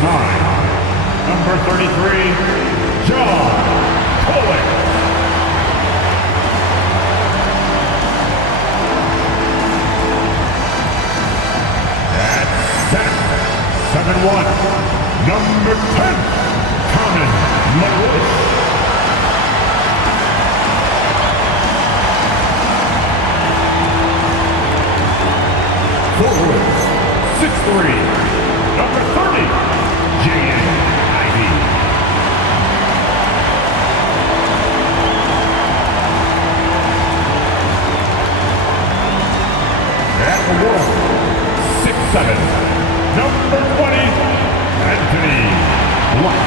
9, number 33, John Pollock. At center, 7-1, number 10, Carmen LaRoche. Forwards, 6'3", number 30, J.N. Ivey. At the wall, 6'7", number 20, Anthony Black.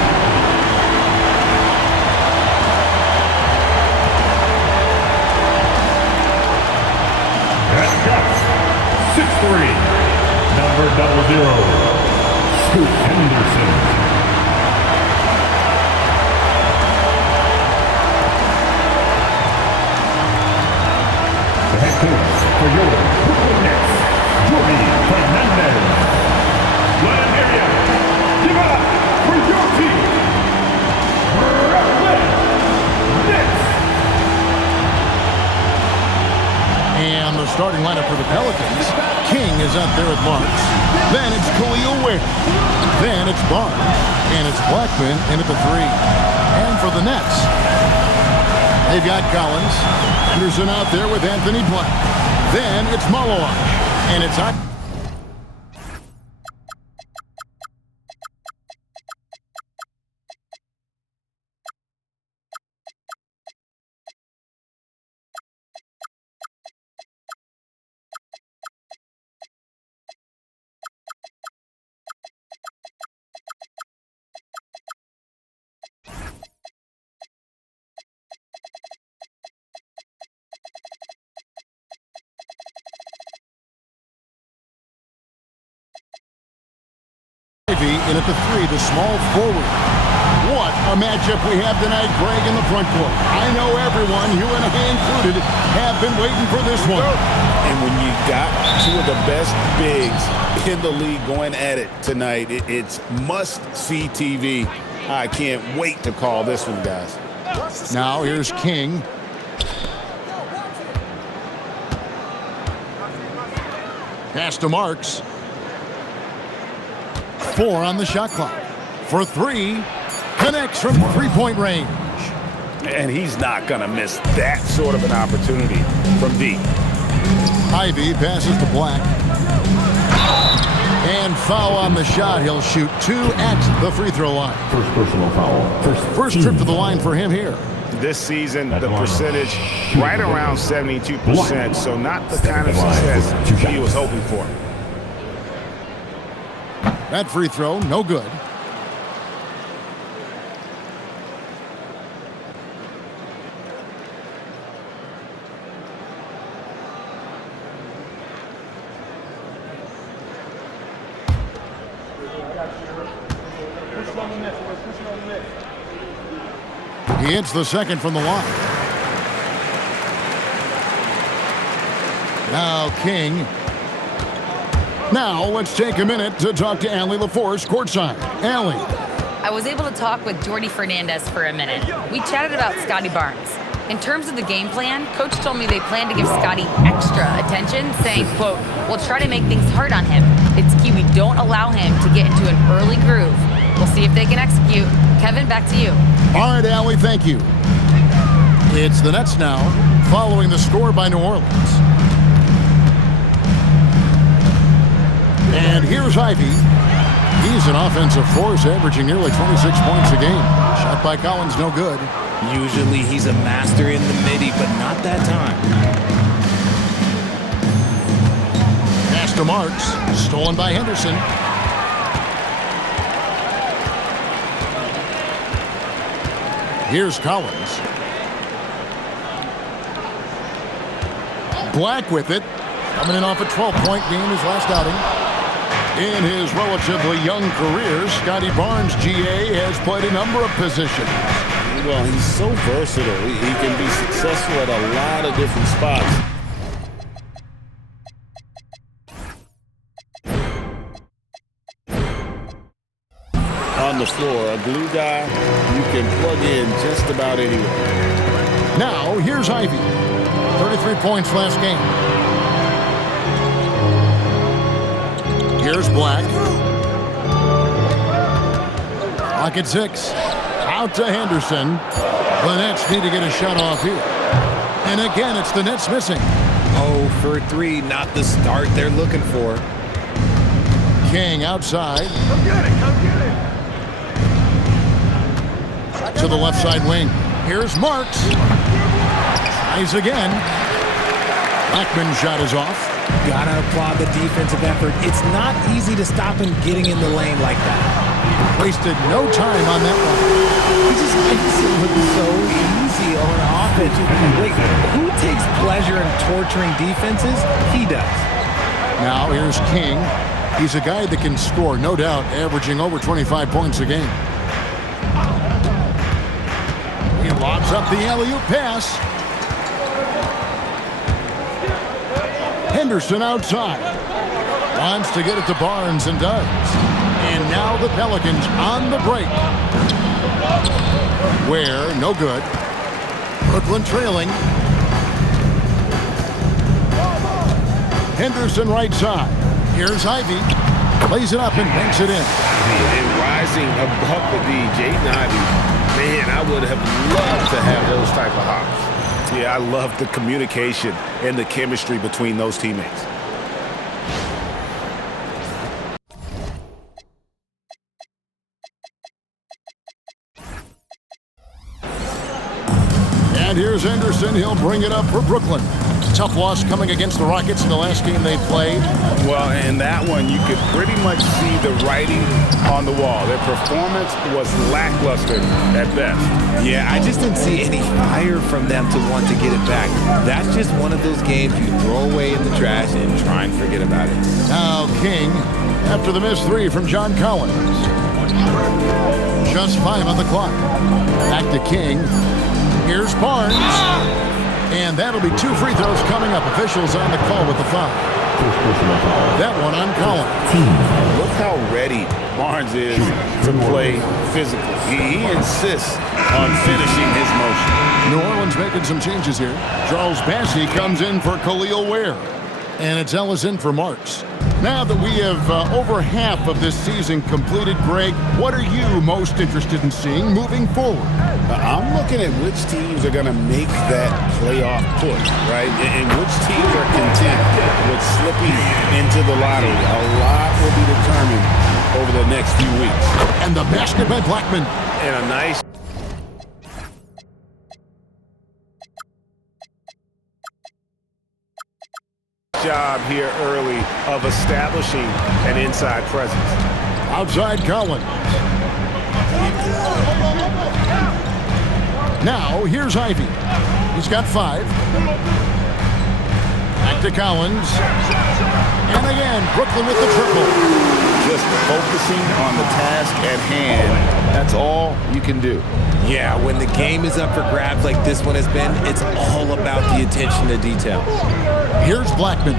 At guts, 6'3", number 00, Scoot Henderson. The head coach for your Brooklyn Nets, Jordy Fernandez. Let him hear you. Give it up for your team, Brooklyn Nets. And the starting lineup for the Pelicans. King is out there with Marks. Then it's Khalil Ware. Then it's Barnes. And it's Blackman in at the 3. And for the Nets, they've got Collins. Henderson out there with Anthony Black. Then it's Malawak. And it's out. In at the 3, the small forward. What a matchup we have tonight, Greg, in the front court. I know everyone, you and I included, have been waiting for this one. And when you got two of the best bigs in the league going at it tonight, it's must-see TV. I can't wait to call this one, guys. Now here's King. Pass to Marks. 4 on the shot clock. For 3, connects from three-point range. And he's not going to miss that sort of an opportunity from deep. Ivey passes to Black. And foul on the shot. He'll shoot 2 at the free throw line. First personal foul. First trip to the line for him here. This season, the percentage right around 72%, so not the kind of success he was hoping for. That free throw, no good. He hits the second from the line. Now King. Now, let's take a minute to talk to Allie LaForce courtside. Allie. I was able to talk with Jordy Fernandez for a minute. We chatted about Scotty Barnes. In terms of the game plan, Coach told me they plan to give Scotty extra attention, saying, quote, we'll try to make things hard on him. It's key we don't allow him to get into an early groove. We'll see if they can execute. Kevin, back to you. All right, Allie, thank you. It's the Nets now, following the score by New Orleans. And here's Ivey. He's an offensive force, averaging nearly 26 points a game. Shot by Collins, no good. Usually he's a master in the midi, but not that time. Pass to Marks. Stolen by Henderson. Here's Collins. Black with it. Coming in off a 12-point game his last outing. In his relatively young career, Scotty Barnes, GA, has played a number of positions. Well, he's so versatile. He can be successful at a lot of different spots. on the floor. A glue guy you can plug in just about anywhere. Now, here's Ivy. 33 points last game. Here's Black. Clock at 6. Out to Henderson. The Nets need to get a shot off here. And again, it's the Nets missing. Oh, for 3, not the start they're looking for. King outside. Come get it, come get it. To the left side wing. Here's Marks. Tries again. Blackman's shot is off. Gotta applaud the defensive effort. It's not easy to stop him getting in the lane like that. Wasted no time on that one. He just makes it look so easy on offense. Wait, who takes pleasure in torturing defenses? He does. Now here's King. He's a guy that can score, no doubt, averaging over 25 points a game. He lobs up the alley-oop pass. Henderson outside. Wants to get it to Barnes and does. And now the Pelicans on the break. Where, no good. Brooklyn trailing. Henderson right side. Here's Ivy. Plays it up and banks it in. And rising above the D, Jaden Ivey. Man, I would have loved to have those type of hops. Yeah, I love the communication and the chemistry between those teammates. And here's Henderson. He'll bring it up for Brooklyn. Tough loss coming against the Rockets in the last game they played. Well, in that one, you could pretty much see the writing on the wall. Their performance was lackluster at best. Yeah, I just didn't see any fire from them to want to get it back. That's just one of those games you throw away in the trash and try and forget about it. Now King, after the missed 3 from John Collins. Just 5 on the clock. Back to King. Here's Barnes. And that'll be 2 free throws coming up. Officials on the call with the foul. That one on Collins. Look how ready Barnes is to play physically. He insists on finishing his motion. New Orleans making some changes here. Charles Bassey comes in for Khalil Ware. And it's Ellis in for Marks. Now that we have over half of this season completed, Greg, what are you most interested in seeing moving forward? I'm looking at which teams are going to make that playoff push, right? And which teams are content with slipping into the lottery. A lot will be determined over the next few weeks. And the basket by Blackman. And a nice job here early of establishing an inside presence. Outside Collins. Now, here's Ivy. He's got 5. Back to Collins. And again, Brooklyn with the triple. Just focusing on the task at hand. That's all you can do. Yeah, when the game is up for grabs like this one has been, it's all about the attention to detail. Here's Blackman.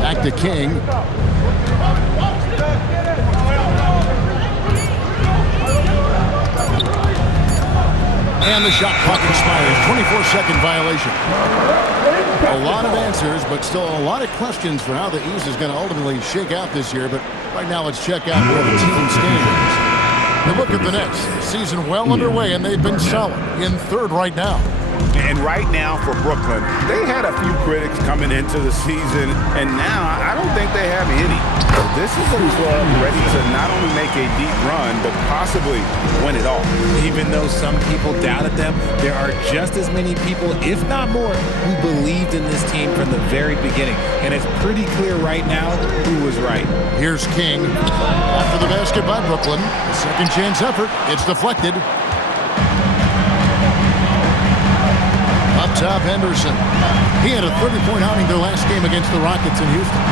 Back to King. And the shot clock expires. 24-second violation. A lot of answers, but still a lot of questions for how the East is going to ultimately shake out this year. But right now, let's check out where the team stands. And look at the Nets. Season well underway, and they've been solid. In 3rd right now. And right now for Brooklyn, they had a few critics coming into the season, and now I don't think they have any. This is a club ready to not only make a deep run, but possibly win it all. Even though some people doubted them, there are just as many people, if not more, who believed in this team from the very beginning. And it's pretty clear right now who was right. Here's King. After the basket by Brooklyn, a second chance effort. It's deflected. Up top, Henderson. He had a 30-point outing their last game against the Rockets in Houston.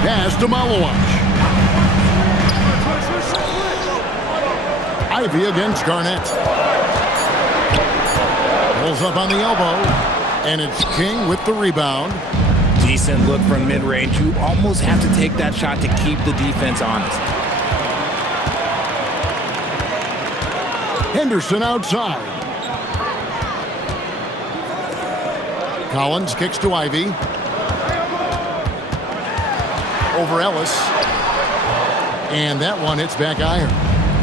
Pass to Malawach. Ivy against Garnett. Pulls up on the elbow. And it's King with the rebound. Decent look from mid-range. You almost have to take that shot to keep the defense honest. Henderson outside. Collins kicks to Ivy. Over Ellis. And that one hits back iron.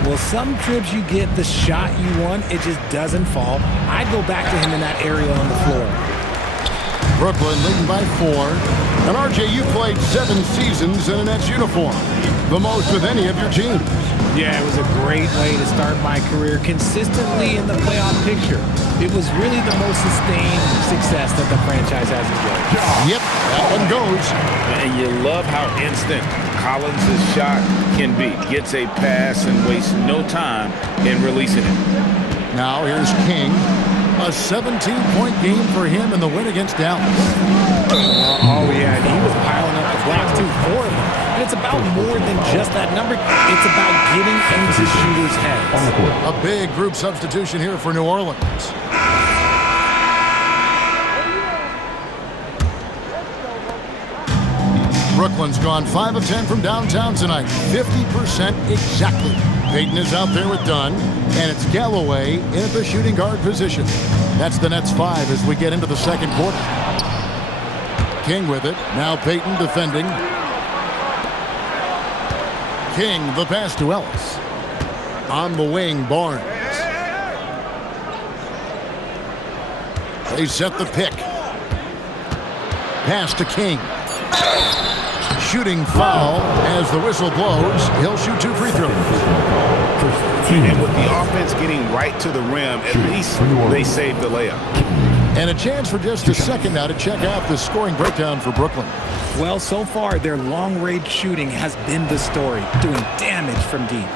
Well, some trips you get the shot you want, it just doesn't fall. I'd go back to him in that area on the floor. Brooklyn leading by 4. And RJ, you played 7 seasons in a Nets uniform. The most with any of your teams. Yeah, it was a great way to start my career consistently in the playoff picture. It was really the most sustained success that the franchise has enjoyed. Yep, that one goes. And you love how instant Collins' shot can be. Gets a pass and wastes no time in releasing it. Now here's King. A 17-point game for him in the win against Dallas. Oh, yeah, and he was piling up the blocks, too, for them. And it's about more than just that number. It's about getting into shooters' heads. A big group substitution here for New Orleans. Brooklyn's gone 5 of 10 from downtown tonight. 50% exactly. Payton is out there with Dunn, and it's Galloway in at the shooting guard position. That's the Nets 5 as we get into the second quarter. King with it. Now Payton defending. King, the pass to Ellis. On the wing, Barnes. They set the pick. Pass to King. Shooting foul as the whistle blows. He'll shoot 2 free throws. And with the offense getting right to the rim, at least they saved the layup. And a chance for just a second now to check out the scoring breakdown for Brooklyn. Well, so far, their long-range shooting has been the story, doing damage from deep.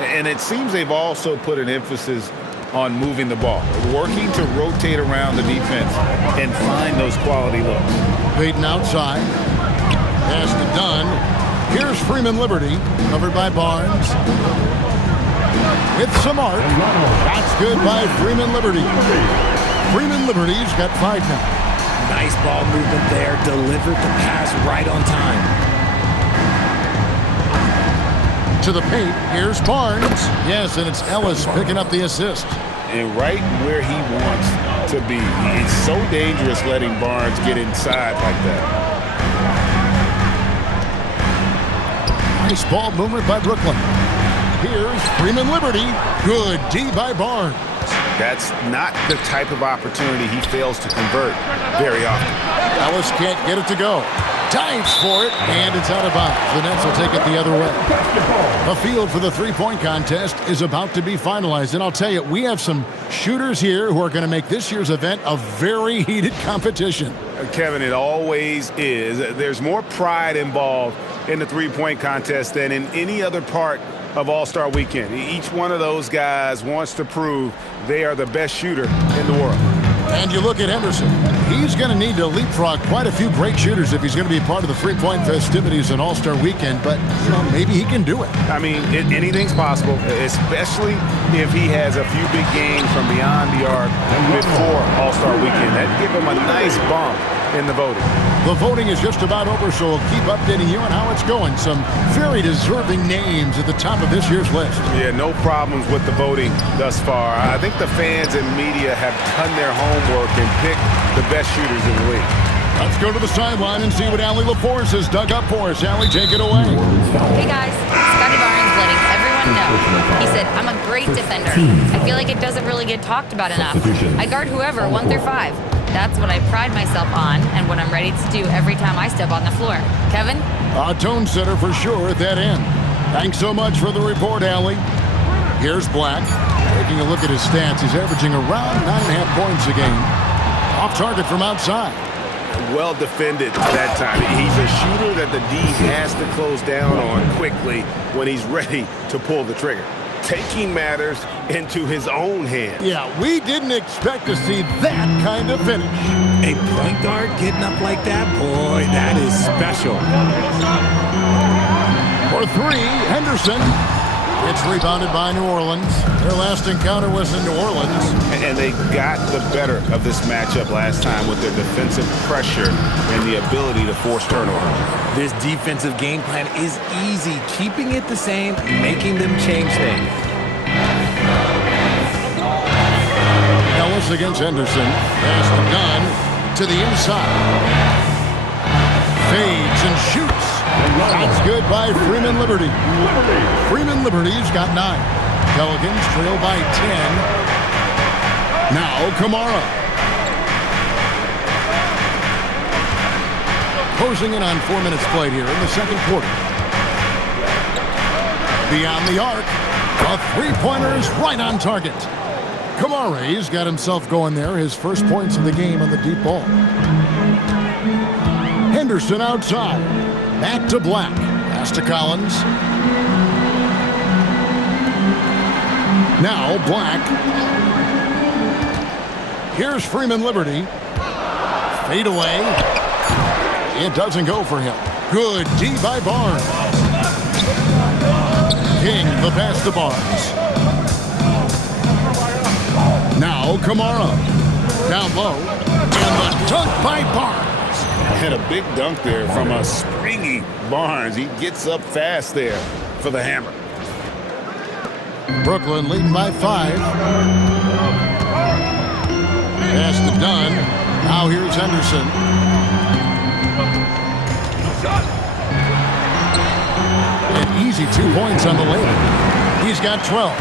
And it seems they've also put an emphasis on moving the ball, working to rotate around the defense and find those quality looks. Payton outside. Pass to Dunn. Here's Freeman Liberty, covered by Barnes. With some art. Shots good by Freeman Liberty. Freeman Liberty's got 5 now. Nice ball movement there. Delivered the pass right on time. To the paint. Here's Barnes. Yes, and it's Ellis picking up the assist. And right where he wants to be. It's so dangerous letting Barnes get inside like that. Nice ball movement by Brooklyn. Here's Freeman Liberty. Good D by Barnes. That's not the type of opportunity he fails to convert very often. Ellis can't get it to go. Dives for it, and it's out of bounds. The Nets will take it the other way. The field for the three-point contest is about to be finalized, and I'll tell you, we have some shooters here who are going to make this year's event a very heated competition. Kevin, it always is. There's more pride involved in the three-point contest than in any other part of All-Star Weekend. Each one of those guys wants to prove they are the best shooter in the world. And you look at Henderson. He's going to need to leapfrog quite a few great shooters if he's going to be a part of the three-point festivities in All-Star Weekend, but you know, maybe he can do it. I mean, anything's possible, especially if he has a few big games from beyond the arc before All-Star Weekend. That'd give him a nice bump in the voting. The voting is just about over, so we'll keep updating you on how it's going. Some very deserving names at the top of this year's list. Yeah, no problems with the voting thus far. I think the fans and media have done their homework and picked the best shooters in the league. Let's go to the sideline and see what Allie LaForce has dug up for us. Allie, take it away. Hey guys, Scotty Barnes letting everyone know. He said, I'm a great defender. I feel like it doesn't really get talked about enough. I guard whoever, 1 through 5. That's what I pride myself on and what I'm ready to do every time I step on the floor. Kevin? A tone setter for sure at that end. Thanks so much for the report, Allie. Here's Black. Taking a look at his stats, he's averaging around 9.5 points a game. Off target from outside. Well defended that time. He's a shooter that the D has to close down on quickly when he's ready to pull the trigger. Taking matters into his own hands. Yeah, we didn't expect to see that kind of finish. A point guard getting up like that? Boy, that is special. For 3, Henderson. It's rebounded by New Orleans. Their last encounter was in New Orleans. And they got the better of this matchup last time with their defensive pressure and the ability to force turnover. This defensive game plan is easy. Keeping it the same, making them change things. Ellis against Henderson. Pass the gun to the inside. Fades and shoots. That's good by Freeman Liberty. Freeman Liberty's got 9. Pelicans trail by 10. Now Kamara. Closing in on 4 minutes played here in the second quarter. Beyond the arc. A three-pointer is right on target. Kamara's got himself going there. His first points of the game on the deep ball. Henderson outside. Back to Black. Pass to Collins. Now Black. Here's Freeman Liberty. Fade away. It doesn't go for him. Good D by Barnes. King the pass to Barnes. Now Kamara. Down low. And the dunk by Barnes. Had a big dunk there from a springy Barnes. He gets up fast there for the hammer. Brooklyn leading by 5. Pass to Dunn. Now here's Henderson. An easy 2 points on the layup. He's got 12.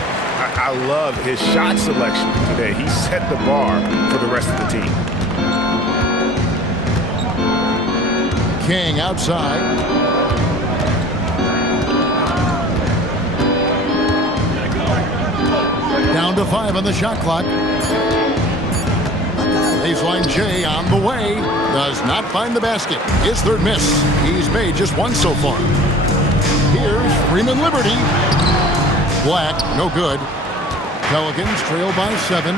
I love his shot selection today. He set the bar for the rest of the team. King outside. Down to 5 on the shot clock. Baseline J on the way. Does not find the basket. His third miss. He's made just 1 so far. Here's Freeman Liberty. Black, no good. Pelicans trail by 7.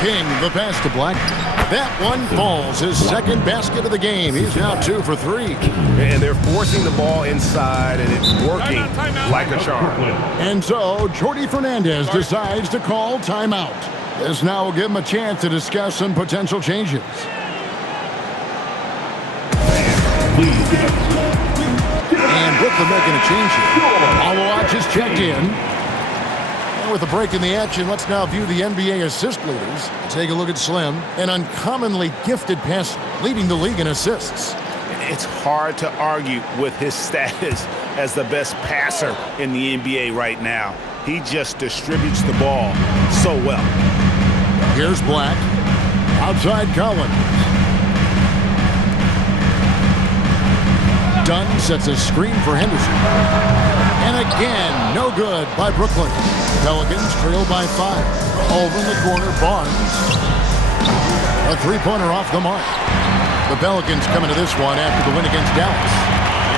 King, the pass to Black. That one falls. His second basket of the game. He's now 2 for 3. And they're forcing the ball inside, and it's working like a charm. And so, Jordy Fernandez decides to call timeout. This now will give him a chance to discuss some potential changes. And Brooklyn making a change here. Alwatch is checked in. And with a break in the action, let's now view the NBA assist leaders. Take a look at Slim, an uncommonly gifted passer, leading the league in assists. It's hard to argue with his status as the best passer in the NBA right now. He just distributes the ball so well. Here's Black. Outside Collins. Dunn sets a screen for Henderson. And again, no good by Brooklyn. Pelicans trail by 5. Over in the corner, Barnes. A three-pointer off the mark. The Pelicans coming to this one after the win against Dallas.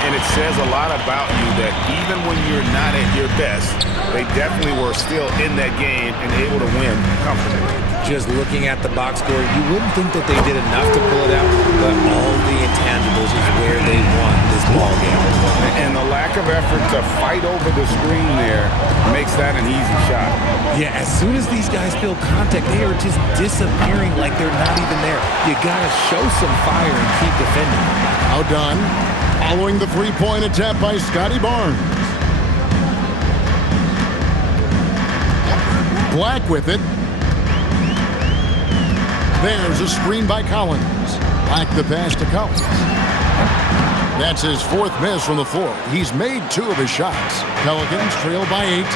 And it says a lot about you that even when you're not at your best, they definitely were still in that game and able to win comfortably. Just looking at the box score, you wouldn't think that they did enough to pull it out, but all the intangibles is where they won this ball game. And the lack of effort to fight over the screen there makes that an easy shot. Yeah, as soon as these guys feel contact, they are just disappearing like they're not even there. You gotta show some fire and keep defending. Now done. Following the three-point attempt by Scotty Barnes. Black with it. There's a screen by Collins. Black the pass to Collins. That's his 4th miss from the floor. He's made 2 of his shots. Pelicans trail by 8.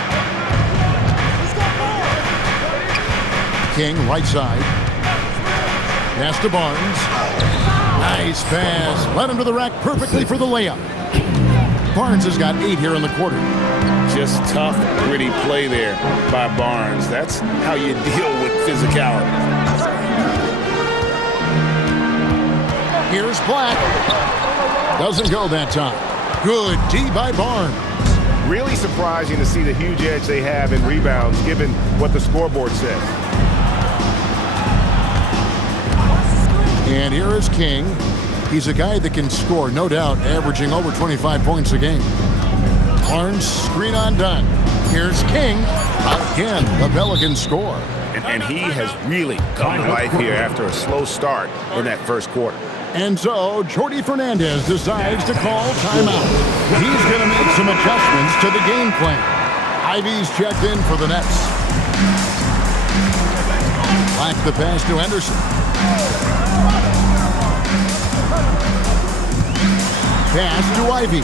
King right side. Pass to Barnes. Nice pass. Led him to the rack perfectly for the layup. Barnes has got 8 here in the quarter. Just tough, gritty play there by Barnes. That's how you deal with physicality. Here's Black. Doesn't go that time. Good D by Barnes. Really surprising to see the huge edge they have in rebounds given what the scoreboard says. And here is King. He's a guy that can score, no doubt, averaging over 25 points a game. Barnes screen on done. Here's King. Again, the Pelicans score. And he has really come to life here after a slow start in that first quarter. And so, Jordy Fernandez decides to call timeout. He's going to make some adjustments to the game plan. Ivy's checked in for the Nets. Black the pass to Henderson. Pass to Ivy.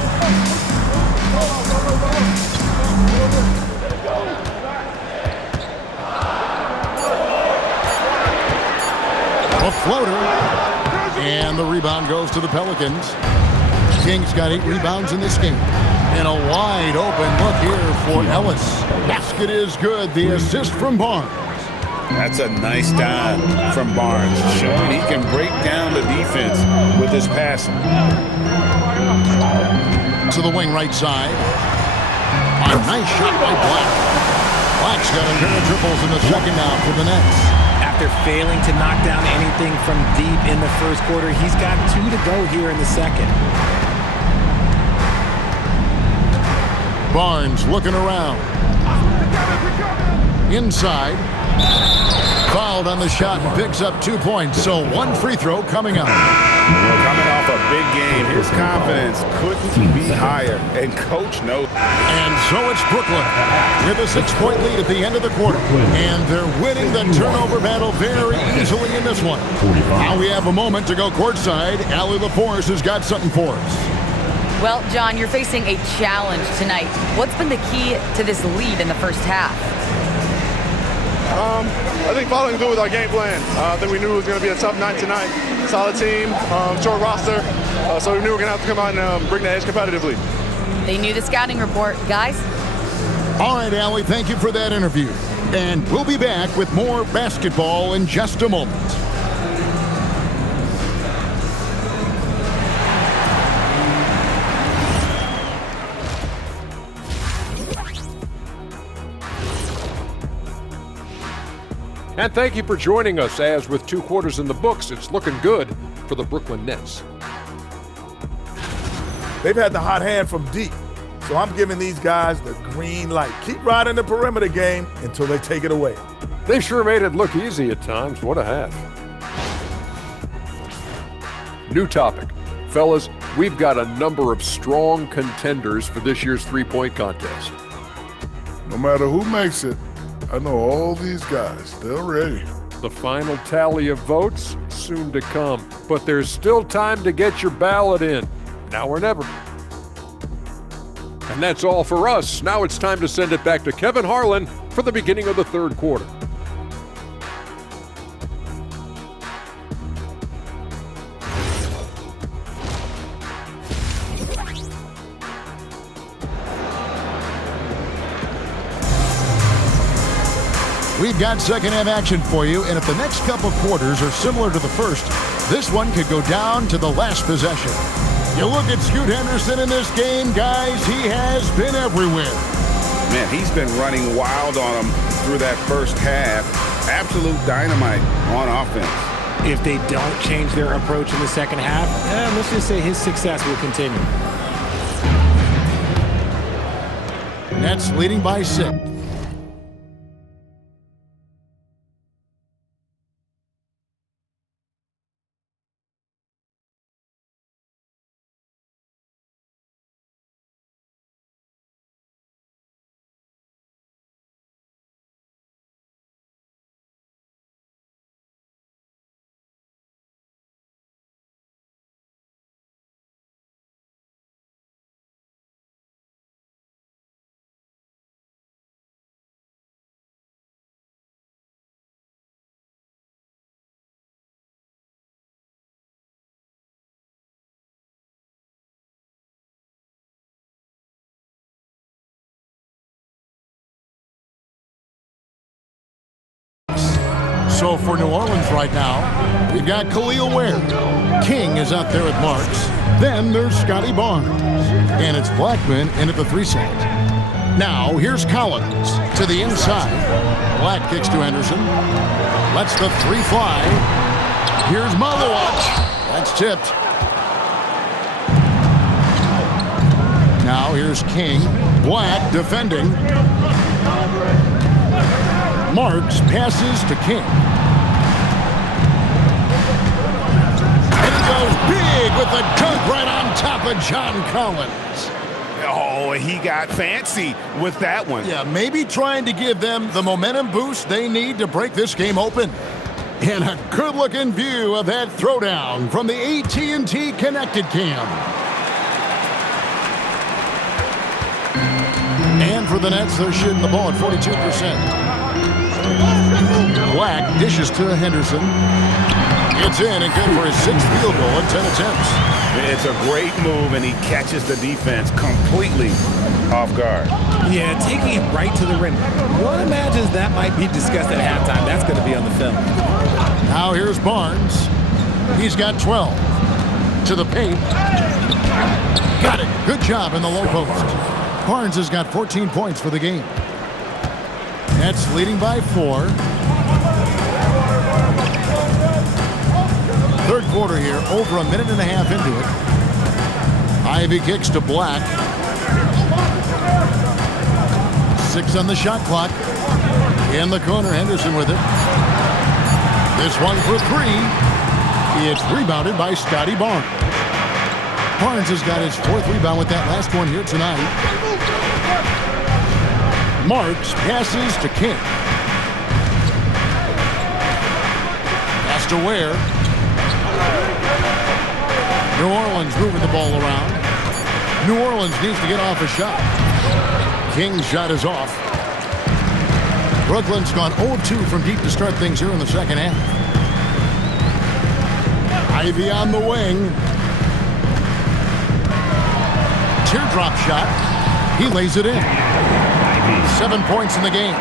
A floater. And the rebound goes to the Pelicans. King's got 8 rebounds in this game. And a wide open look here for Ellis. Basket is good. The assist from Barnes. That's a nice dime from Barnes, showing he can break down the defense with his passing. To the wing right side. A nice shot by Black. Black's got a pair of triples in the second now for the Nets. After failing to knock down anything from deep in the first quarter, he's got 2 to go here in the second. Barnes looking around. Inside. Fouled on the shot and picks up 2 points. So 1 free throw coming up. Coming off a big game, his confidence couldn't be higher, and Coach knows. And so it's Brooklyn with a 6-point lead at the end of the quarter. And they're winning the turnover battle very easily in this one. Now we have a moment to go courtside. Allie LaForce has got something for us. Well, John, you're facing a challenge tonight. What's been the key to this lead in the first half? I think following through with our game plan. I think we knew it was going to be a tough night tonight. Solid team, short roster, so we knew we were going to have to come out and bring the edge competitively. They knew the scouting report. Guys? All right, Allie, thank you for that interview. And we'll be back with more basketball in just a moment. And thank you for joining us, as with 2 quarters in the books, it's looking good for the Brooklyn Nets. They've had the hot hand from deep, so I'm giving these guys the green light. Keep riding the perimeter game until they take it away. They sure made it look easy at times. What a half. New topic. Fellas, we've got a number of strong contenders for this year's three-point contest. No matter who makes it, I know all these guys. They're ready. The final tally of votes soon to come, but there's still time to get your ballot in. Now or never. And that's all for us. Now it's time to send it back to Kevin Harlan for the beginning of the third quarter. We've got second half action for you, and if the next couple quarters are similar to the first, this one could go down to the last possession. You look at Scoot Henderson in this game, guys, he has been everywhere. Man, he's been running wild on them through that first half. Absolute dynamite on offense. If they don't change their approach in the second half, let's just say his success will continue. Nets leading by 6. So for New Orleans right now, we've got Khalil Ware. King is out there at Marks. Then there's Scotty Barnes. And it's Blackman in at the 3 side. Now here's Collins to the inside. Black kicks to Henderson. Lets the 3 fly. Here's Malawach. That's tipped. Now here's King. Black defending. Marks passes to King. And he goes big with the dunk right on top of John Collins. Oh, he got fancy with that one. Yeah, maybe trying to give them the momentum boost they need to break this game open. And a good-looking view of that throwdown from the AT&T Connected Cam. And for the Nets, they're shooting the ball at 42%. Black dishes to Henderson. It's in and good for his 6th field goal in 10 attempts. It's a great move, and he catches the defense completely off guard. Yeah, taking it right to the rim. One imagines that might be discussed at halftime. That's going to be on the film. Now here's Barnes. He's got 12. To the paint. Got it. Good job in the low post. Barnes has got 14 points for the game. Nets leading by 4. Third quarter here, over a minute and a half into it. Ivy kicks to Black. 6 on the shot clock. In the corner, Henderson with it. This one for 3. It's rebounded by Scotty Barnes. Barnes has got his 4th rebound with that last one here tonight. Marks passes to King. Pass to Ware. New Orleans moving the ball around. New Orleans needs to get off a shot. King's shot is off. Brooklyn's gone 0-2 from deep to start things here in the second half. Ivy on the wing. Teardrop shot. He lays it in. 7 points in the game.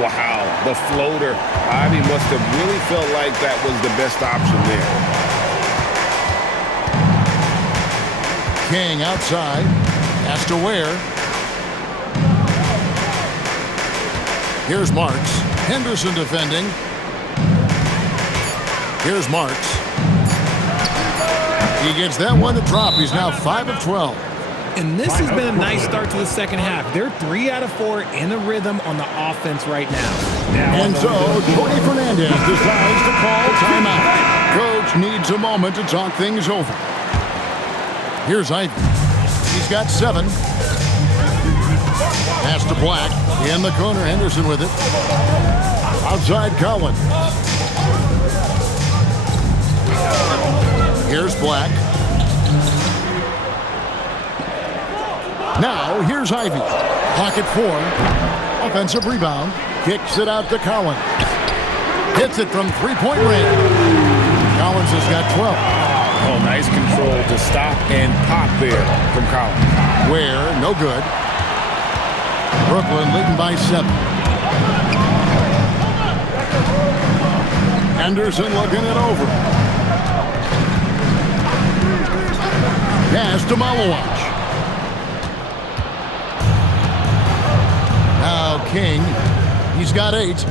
Wow, the floater. Ivy must have really felt like that was the best option there. King outside. Has to Ware. Here's Marks. Henderson defending. Here's Marks. He gets that one to drop. He's now 5 of 12. And this has been a nice start to the second half. They're 3 out of 4 in a rhythm on the offense right now. And so, Jordi Fernandez decides to call timeout. Coach needs a moment to talk things over. Here's Ivy. He's got 7. Pass to Black. In the corner, Henderson with it. Outside Collins. Here's Black. Now, here's Ivy. Pocket 4. Offensive rebound. Kicks it out to Collins. Hits it from three-point range. Collins has got 12. Oh, nice control to stop and pop there from Collins. Ware, no good. Brooklyn leading by 7. Henderson looking it over. Pass to Malawach. Now King, he's got 8.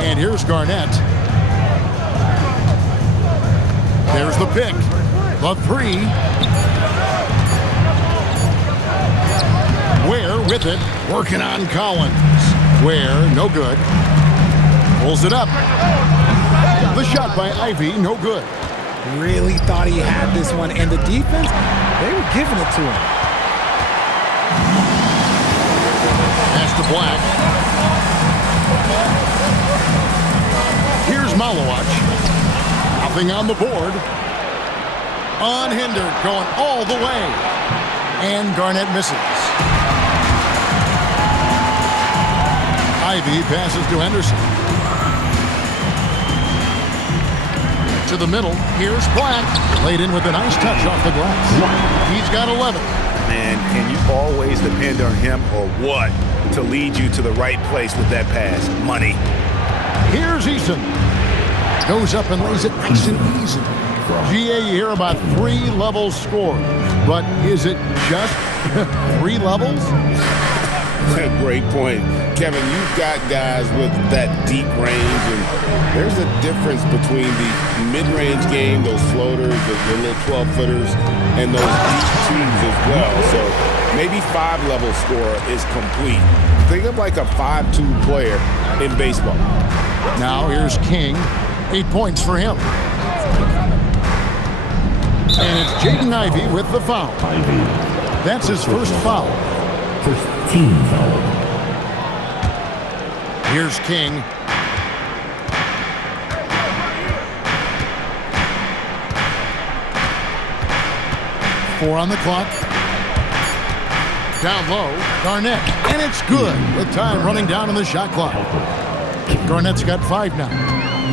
And here's Garnett. There's the pick. The 3. Ware with it. Working on Collins. Ware, no good. Pulls it up. The shot by Ivy, no good. Really thought he had this one. And the defense, they were giving it to him. Pass to Black. Here's Malawach. Nothing on the board. Unhindered, going all the way. And Garnett misses. Ivy passes to Henderson. To the middle. Here's Black. Laid in with a nice touch off the glass. He's got 11. Man, can you always depend on him or what to lead you to the right place with that pass? Money. Here's Eason. Goes up and lays it nice and easy. GA, you hear about 3-level scores, but is it just 3 levels? Great point. Kevin, you've got guys with that deep range, and there's a difference between the mid-range game, those floaters, the little 12-footers, and those deep twos as well. So maybe 5-level score is complete. Think of like a 5-2 player in baseball. Now here's King. 8 points for him. And it's Jaden Ivey with the foul. That's his first foul. First team foul. Here's King. Four on the clock. Down low, Garnett. And it's good with time running down on the shot clock. Garnett's got 5 now.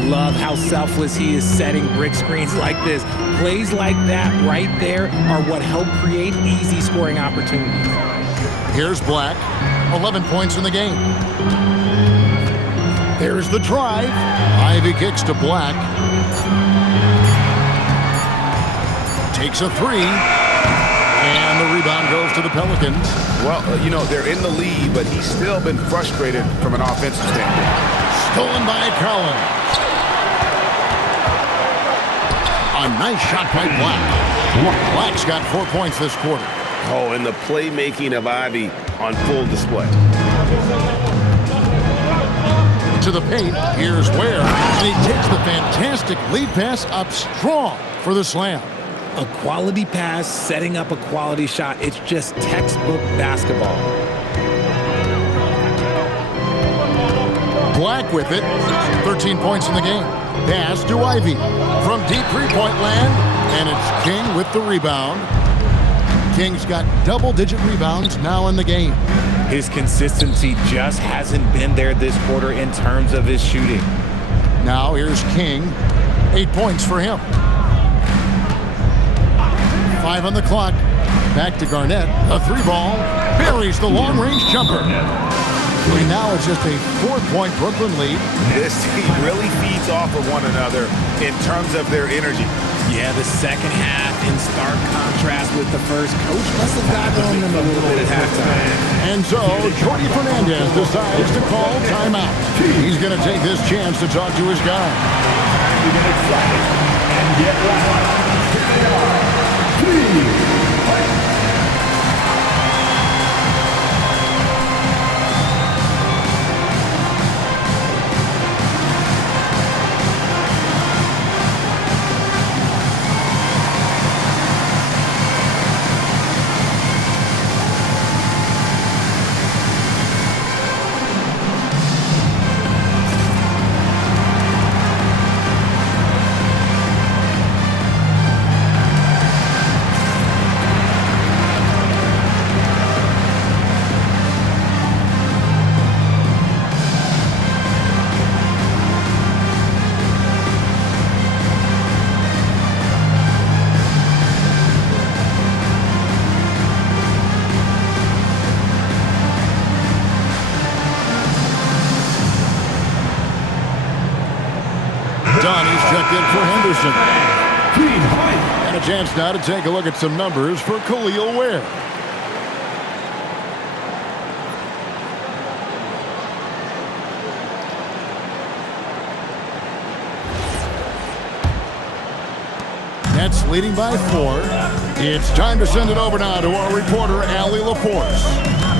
Love how selfless he is setting brick screens like this. Plays like that right there are what help create easy scoring opportunities. Here's Black. 11 points in the game. There's the drive. Ivy kicks to Black. Takes a 3. And the rebound goes to the Pelicans. Well, you know, they're in the lead, but he's still been frustrated from an offensive standpoint. Stolen by Collins. A nice shot by Black. Black's got 4 points this quarter. Oh, and the playmaking of Ivy on full display. To the paint, here's Ware, and he takes the fantastic lead pass up strong for the slam. A quality pass, setting up a quality shot. It's just textbook basketball. Black with it. 13 points in the game. Pass to Ivy from deep three-point land, and it's King with the rebound. King's got double-digit rebounds now in the game. His consistency just hasn't been there this quarter in terms of his shooting. Now here's King. 8 points for him. 5 on the clock. Back to Garnett. A 3-ball. Buries the long-range jumper. And now it's just a 4-point Brooklyn lead. This team really feeds off of one another in terms of their energy. Yeah, the second half in stark contrast with the first. Coach must have gotten on them a little bit at halftime. And so, Jordy Fernandez decides to call timeout. He's going to take this chance to talk to his guy. To get excited and get loud. Here they are. Please fight. Donnie's checked in for Henderson. Clean fight. And a chance now to take a look at some numbers for Khalil Ware. Nets leading by 4. It's time to send it over now to our reporter, Allie LaForce.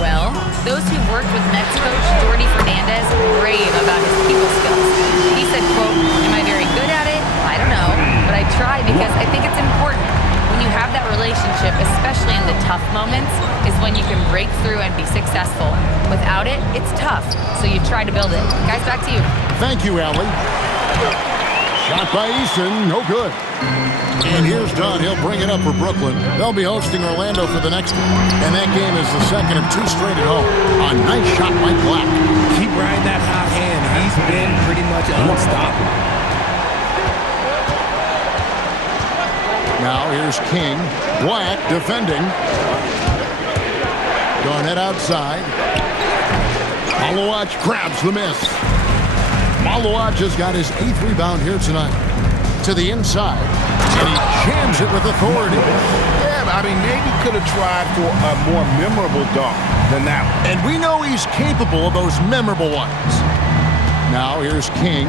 Well, those who've worked with Mets coach Jordy Fernandez rave about his people skills. He said, quote, "Am I very good at it? I don't know, but I try because I think it's important. When you have that relationship, especially in the tough moments, is when you can break through and be successful. Without it, it's tough, so you try to build it." Guys, back to you. Thank you, Allie. Shot by Eason, no good. And here's Don. He'll bring it up for Brooklyn. They'll be hosting Orlando for the next one. And that game is the second of 2 straight at home. A nice shot by Black. Keep riding that hot hand. He's been pretty much unstoppable. Now here's King. Black defending. Garnett outside. Malawach grabs the miss. Malawach has got his 8th rebound here tonight. To the inside. And he jams it with authority. Yeah, I mean, maybe could have tried for a more memorable dunk. than that one. And we know he's capable of those memorable ones. Now here's King.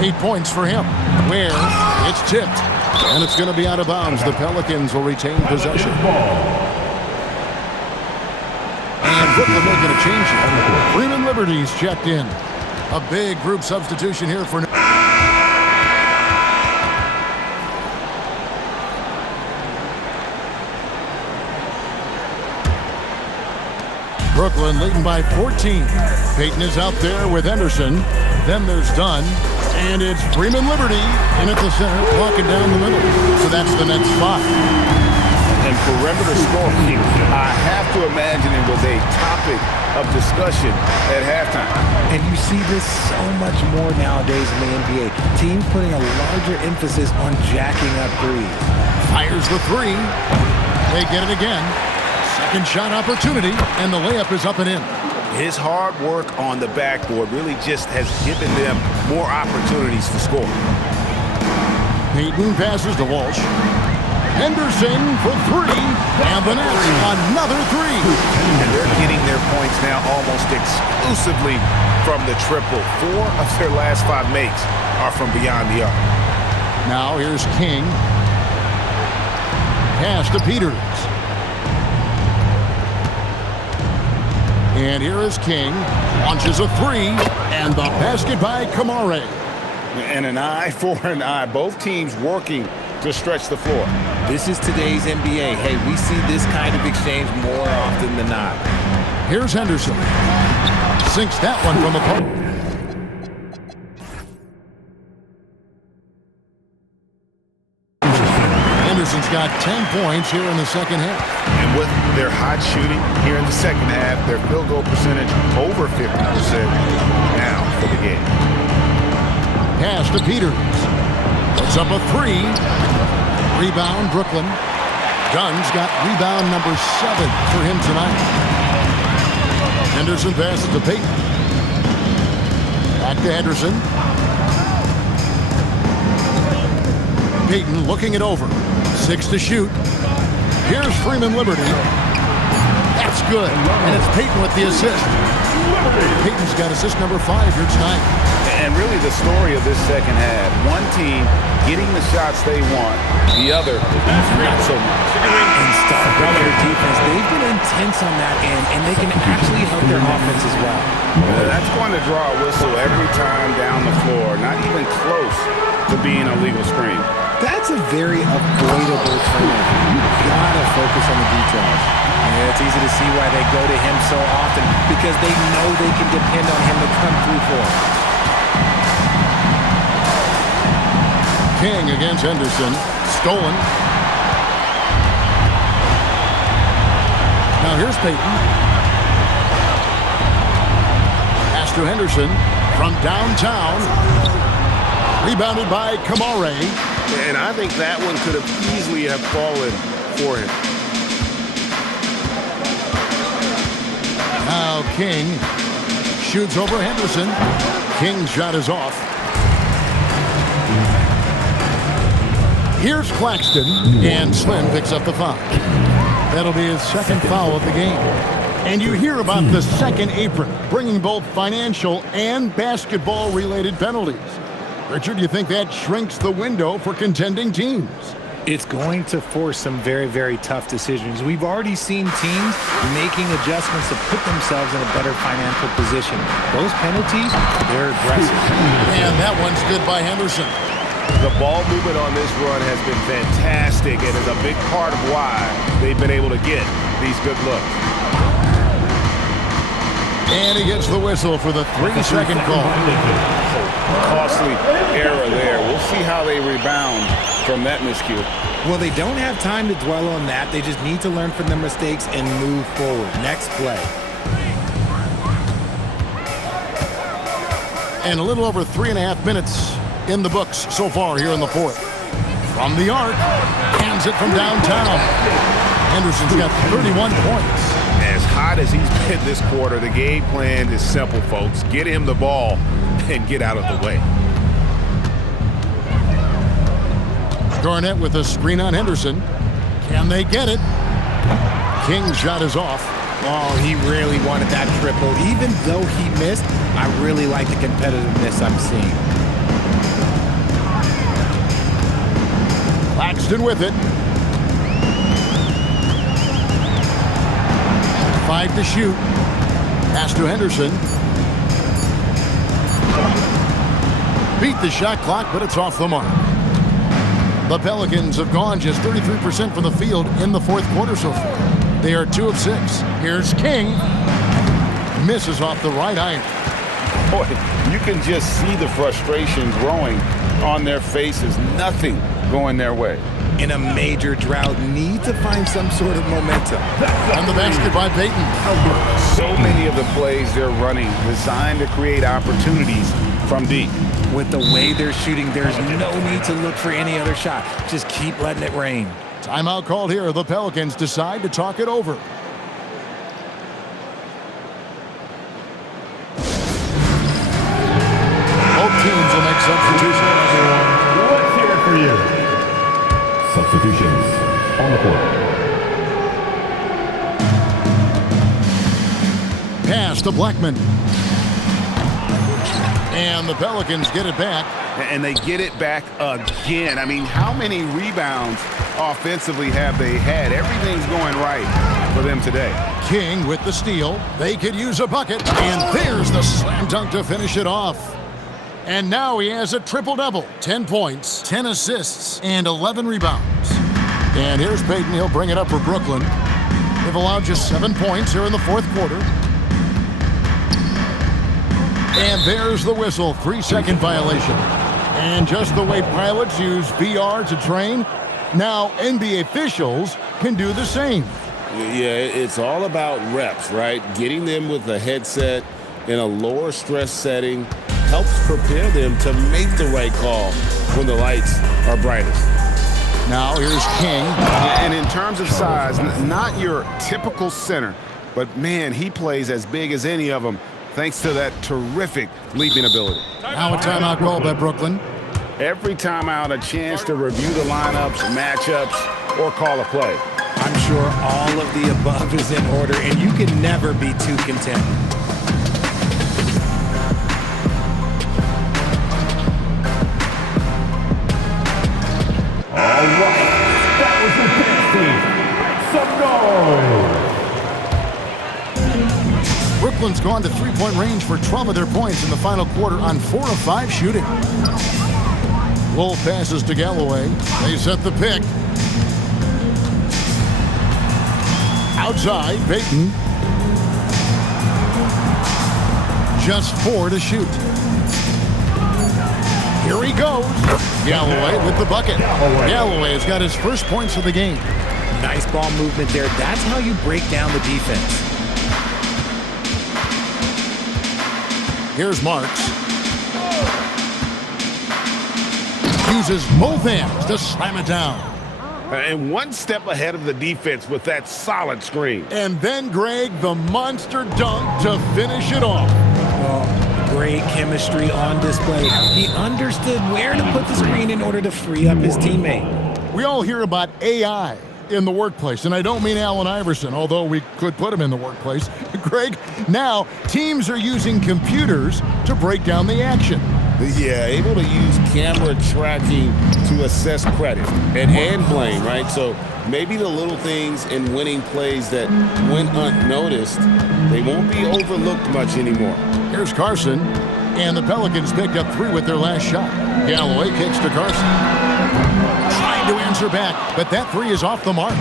8 points for him. Where it's tipped. And it's going to be out of bounds. The Pelicans will retain possession. And Brooklyn making a change here. Freeman Liberty's checked in. A big group substitution here for... Brooklyn leading by 14. Payton is out there with Henderson. Then there's Dunn. And it's Freeman Liberty in at the center, walking down the middle. So that's the next spot. And perimeter scoring, I have to imagine it was a topic of discussion at halftime. And you see this so much more nowadays in the NBA. Teams putting a larger emphasis on jacking up threes. Fires the three. They get it again. Second shot opportunity, and the layup is up and in. His hard work on the backboard really just has given them more opportunities to score. Payton passes to Walsh. Henderson for three, and the Nets another three. And they're getting their points now almost exclusively from the triple. 4 of their last 5 makes are from beyond the arc. Now here's King. Pass to Peters. And here is King. Launches a three, and the basket by Kamare. And an eye for an eye. Both teams working to stretch the floor. This is today's NBA. Hey, we see this kind of exchange more often than not. Here's Henderson. Sinks that one from the post. Henderson's got 10 points here in the second half. And with their hot shooting here in the second half, their field goal percentage over 50% now for the game. Pass to Peters. Puts up a three. Rebound, Brooklyn. Dunn's got rebound number 7 for him tonight. Henderson passes to Payton. Back to Henderson. Payton looking it over. 6 to shoot. Here's Freeman Liberty. That's good. And it's Payton with the assist. Payton's got assist number 5 here tonight. And really the story of this second half, one team getting the shots they want, the other not so much. And start with their defense. They've been intense on that end, and they can actually help their offense as well. That's going to draw a whistle every time down the floor, not even close to being a legal screen. That's a very avoidable turnover. You've got to focus on the details. Yeah, it's easy to see why they go to him so often, because they know they can depend on him to come through for them. King against Henderson. Stolen. Now here's Payton. Pass to Henderson from downtown. Rebounded by Kamare. And I think that one could have easily have fallen for him. Now King shoots over Henderson. King's shot is off. Here's Claxton, and Slim picks up the foul. That'll be his second foul of the game. And you hear about the second apron, bringing both financial and basketball-related penalties. Richard, do you think that shrinks the window for contending teams? It's going to force some very, very tough decisions. We've already seen teams making adjustments to put themselves in a better financial position. Those penalties, they're aggressive. And that one's good by Henderson. The ball movement on this run has been fantastic and is a big part of why they've been able to get these good looks. And he gets the whistle for the 3-second call. Costly error there. We'll see how they rebound from that miscue. Well, they don't have time to dwell on that. They just need to learn from their mistakes and move forward. Next play. And a little over 3.5 minutes in the books so far here in the fourth. From the arc, hands it from downtown. Henderson's got 31 points. As hot as he's been this quarter, the game plan is simple, folks. Get him the ball and get out of the way. Garnett with a screen on Henderson. Can they get it? King's shot is off. Oh, he really wanted that triple. Even though he missed, I really like the competitiveness I'm seeing. Claxton with it. 5 to shoot. Pass to Henderson. Beat the shot clock, but it's off the mark. The Pelicans have gone just 33% from the field in the fourth quarter so far. They are 2 of 6. Here's King. Misses off the right iron. Boy, you can just see the frustration growing on their faces. Nothing going their way. In a major drought, need to find some sort of momentum. And the basket by Payton. So many of the plays they're running designed to create opportunities from deep. With the way they're shooting, there's no need to look for any other shot. Just keep letting it rain. Timeout called here. The Pelicans decide to talk it over. Both teams will make substitutions. Let's hear it for you. Substitutions on the court. Pass to Blackman. And the Pelicans get it back. And they get it back again. I mean, how many rebounds offensively have they had? Everything's going right for them today. King with the steal. They could use a bucket. And there's the slam dunk to finish it off. And now he has a triple-double. 10 points, 10 assists, and 11 rebounds. And here's Payton. He'll bring it up for Brooklyn. They've allowed just 7 points here in the fourth quarter. And there's the whistle. 3-second violation. And just the way pilots use VR to train, now NBA officials can do the same. Yeah, it's all about reps, right? Getting them with a headset in a lower stress setting helps prepare them to make the right call when the lights are brightest. Now here's King. And in terms of size, not your typical center, but man, he plays as big as any of them thanks to that terrific leaping ability. Now a timeout call by Brooklyn. Every timeout, a chance to review the lineups, matchups, or call a play. I'm sure all of the above is in order, and you can never be too content. All right, that was the dance team. Some noise. Brooklyn's gone to three-point range for 12 of their points in the final quarter on 4 of 5 shooting. Wolf passes to Galloway. They set the pick. Outside, Payton. Just 4 to shoot. Here he goes. Galloway with the bucket. Galloway has got his first points of the game. Nice ball movement there. That's how you break down the defense. Here's Marks. Uses both hands to slam it down. And one step ahead of the defense with that solid screen. And then, Greg, the monster dunk to finish it off. Great chemistry on display. He understood where to put the screen in order to free up his teammate. We all hear about AI in the workplace, and I don't mean Allen Iverson, although we could put him in the workplace. Greg, now teams are using computers to break down the action. Yeah, able to use camera tracking to assess credit and blame, right? So maybe the little things in winning plays that went unnoticed, they won't be overlooked much anymore. Here's Carson, and the Pelicans picked up 3 with their last shot. Galloway kicks to Carson. Trying to answer back, but that 3 is off the mark.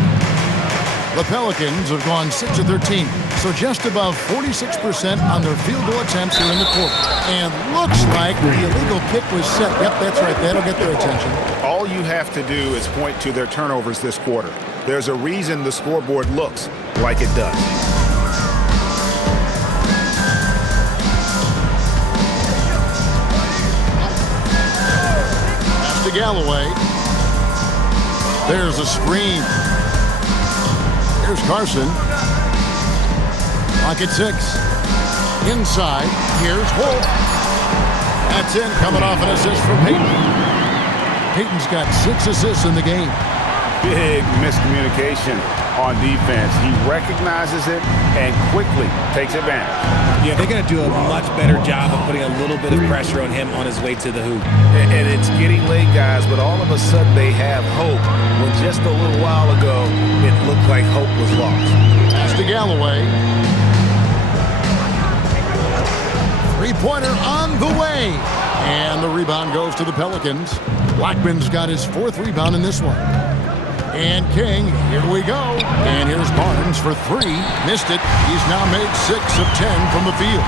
The Pelicans have gone 6 of 13, so just above 46% on their field goal attempts here in the quarter. And looks like the illegal kick was set. Yep, that's right. That'll get their attention. All you have to do is point to their turnovers this quarter. There's a reason the scoreboard looks like it does. Pass to Galloway. There's a screen. Here's Carson. Clock at 6. Inside. Here's Wolf. That's in. Coming off an assist from Payton. Payton's got 6 assists in the game. Big miscommunication on defense. He recognizes it and quickly takes advantage. Yeah, they're going to do a much better job of putting a little bit of pressure on him on his way to the hoop. And it's getting late, guys, but all of a sudden they have hope when just a little while ago it looked like hope was lost. Pass to Galloway. Three-pointer on the way. And the rebound goes to the Pelicans. Blackman's got his 4th rebound in this one. And King, here we go. And here's Barnes for 3. Missed it. He's now made 6 of 10 from the field.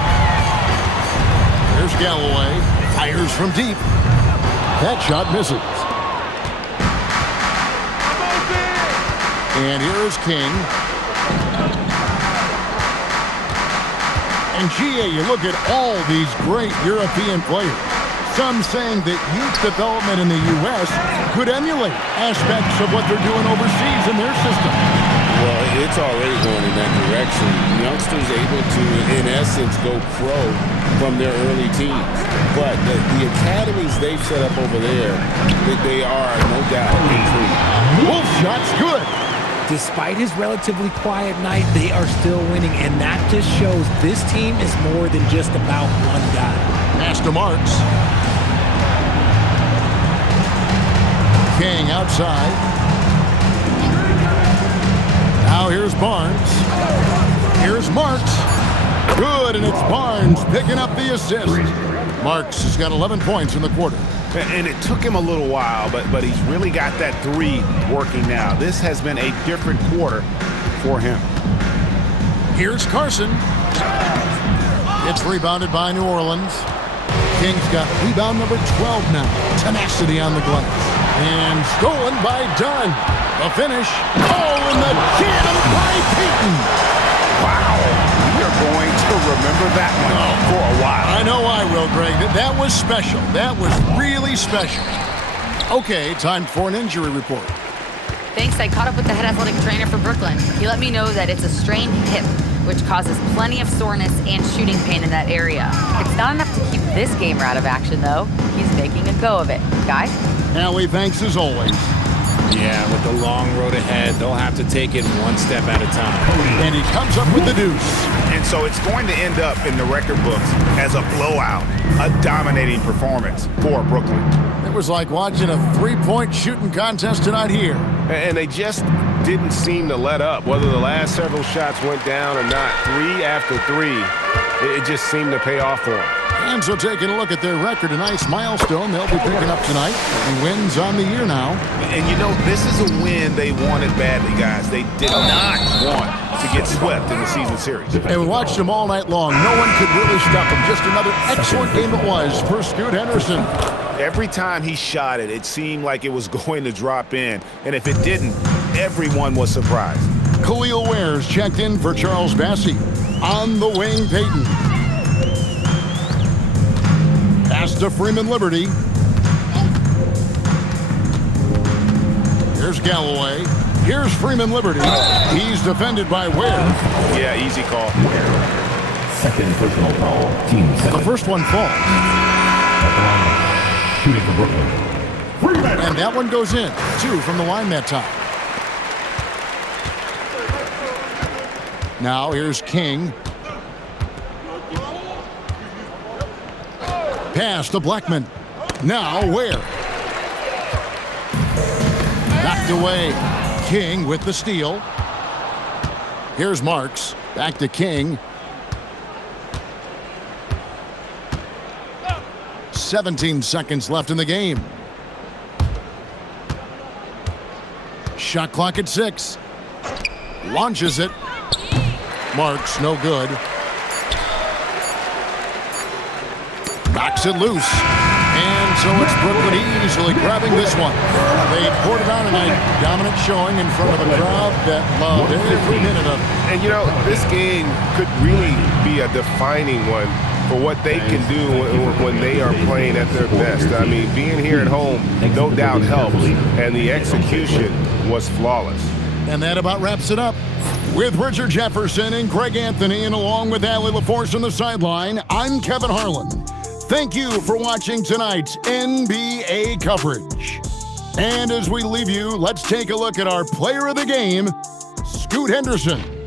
Here's Galloway. Fires from deep. That shot misses. And here is King. And GA, you look at all these great European players. Some saying that youth development in the U.S. could emulate aspects of what they're doing overseas in their system. Well, it's already going in that direction. Youngsters able to, in essence, go pro from their early teens. But the academies they've set up over there, they are, no doubt, improved. Wolf shot's good. Despite his relatively quiet night, they are still winning, and that just shows this team is more than just about one guy. Pass to Marks. King outside. Now here's Barnes. Here's Marks. Good, and it's Barnes picking up the assist. Marks has got 11 points in the quarter. And it took him a little while, but he's really got that 3 working now. This has been a different quarter for him. Here's Carson. It's rebounded by New Orleans. King's got rebound number 12 now. Tenacity on the glass. And stolen by Dunn. The finish. Oh, and the jam by Payton. Wow. You're going to remember that one for a while. I know I will, Greg. That was special. That was really special. Okay, time for an injury report. Thanks, I caught up with the head athletic trainer for Brooklyn. He let me know that it's a strained hip, which causes plenty of soreness and shooting pain in that area. It's not enough to keep this gamer out of action, though. He's making a go of it. Guys? Howie, thanks as always. Yeah, with the long road ahead, they'll have to take it one step at a time. And he comes up with the deuce. And so it's going to end up in the record books as a blowout, a dominating performance for Brooklyn. It was like watching a three-point shooting contest tonight here. And they just didn't seem to let up. Whether the last several shots went down or not, 3 after 3, it just seemed to pay off for them. And so taking a look at their record, a nice milestone they'll be picking up tonight. He wins on the year now. And you know, this is a win they wanted badly, guys. They did not want to get swept in the season series. And we watched them all night long. No one could really stop them. Just another excellent game it was for Scoot Henderson. Every time he shot it, it seemed like it was going to drop in. And if it didn't, everyone was surprised. Khalil Wares checked in for Charles Bassey. On the wing, Payton. Pass to Freeman Liberty. Here's Galloway. Here's Freeman Liberty. He's defended by Ware. Yeah, easy call. Second personal foul. Team 7. The first one falls. Shooting for Brooklyn. Freeman. And that one goes in. 2 from the line that time. Now here's King. Pass to Blackman. Now Ware. Knocked away. King with the steal. Here's Marks. Back to King. 17 seconds left in the game. Shot clock at 6. Launches it. Marks, no good. Knocks it loose. And so it's Brooklyn easily grabbing this one. They poured it on tonight. Dominant showing in front of a crowd that loved every minute of it. And you know, this game could really be a defining one for what they can do when they are playing at their best. I mean, being here at home, no doubt helps, and the execution was flawless. And that about wraps it up. With Richard Jefferson and Greg Anthony, and along with Allie LaForce on the sideline, I'm Kevin Harlan. Thank you for watching tonight's NBA coverage. And as we leave you, let's take a look at our player of the game, Scoot Henderson.